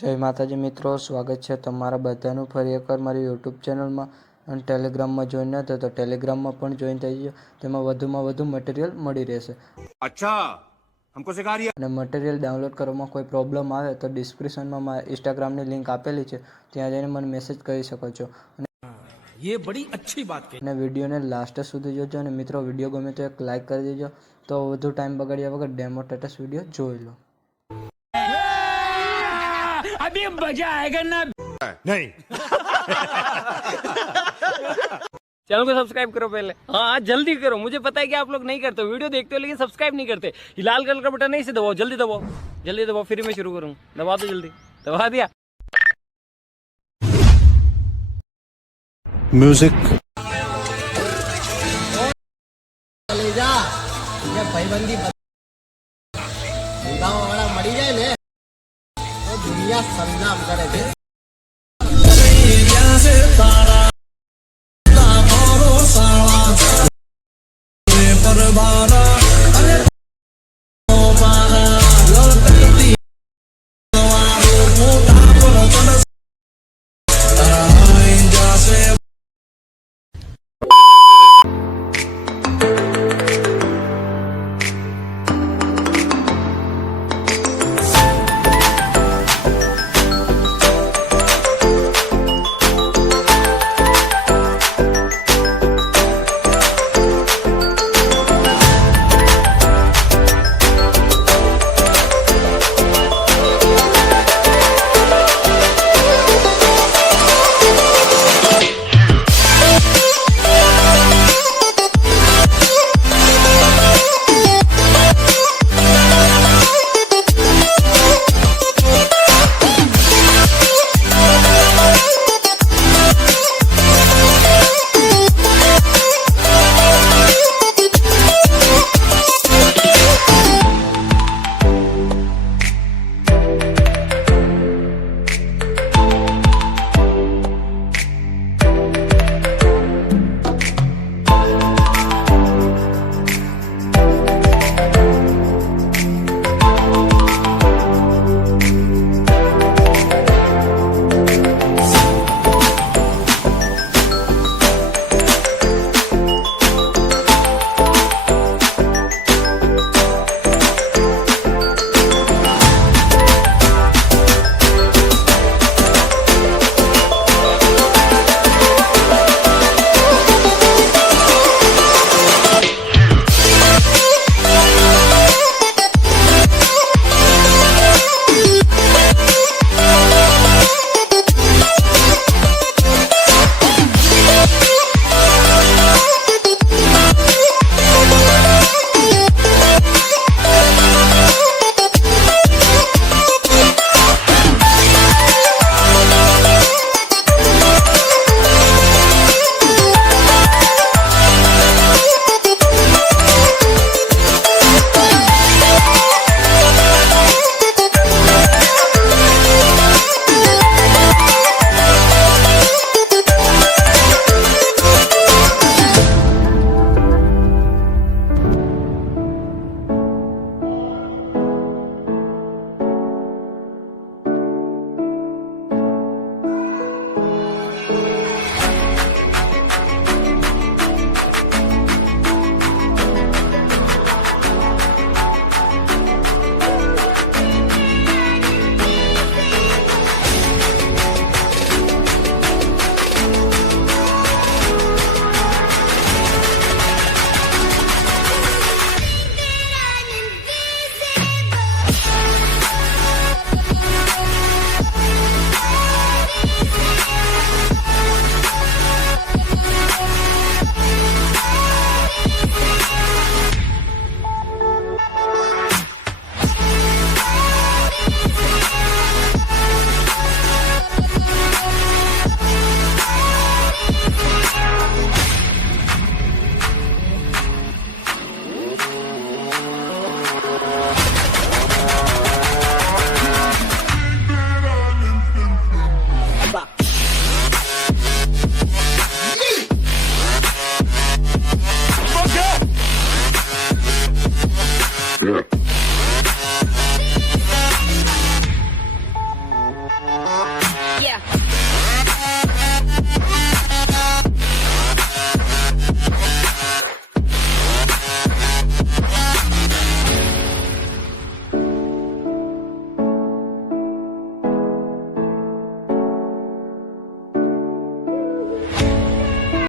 જય માતાજી મિત્રો, સ્વાગત છે તમારા બધાનું ફરી એકવાર મારી યુટ્યુબ ચેનલમાં અને ટેલિગ્રામમાં જોઈન ન થયો તો ટેલિગ્રામમાં પણ જોઈન થઈ ગયો. તેમાં વધુમાં વધુ મટીરિયલ મળી રહેશે. અચ્છા, હમકો સિખા રહ્યા. અને મટીરિયલ ડાઉનલોડ કરવામાં કોઈ પ્રોબ્લેમ આવે તો ડિસ્ક્રિપ્શનમાં મારા ઇન્સ્ટાગ્રામની લિંક આપેલી છે, ત્યાં જઈને મને મેસેજ કરી શકો છો. ये बड़ी अच्छी बात कही. અને વિડીયોને લાસ્ટ સુધી જોજો. અને મિત્રો, વિડીયો ગમે તો એક લાઇક કરી દેજો. તો વધુ ટાઈમ બગાડ્યા વગર ડેમો સ્ટેટસ વિડીયો જોઈ લો. अभी मजा आएगा ना. नहीं. चैनल को सब्सक्राइब करो पहले. हाँ जल्दी करो, मुझे पता है कि आप लोग नहीं करते, वीडियो देखते हो लेकिन सब्सक्राइब नहीं करते. ये लाल कलर का बटन नहीं से दबाओ, जल्दी दबाओ, जल्दी दबाओ, फिर मैं शुरू करूँ. दबा दो जल्दी, दबा दिया. म्यूजिक ભાઈબંધી વાળા મળી જાય ને તો દુનિયા સન્નામ કરે છે. પરવાર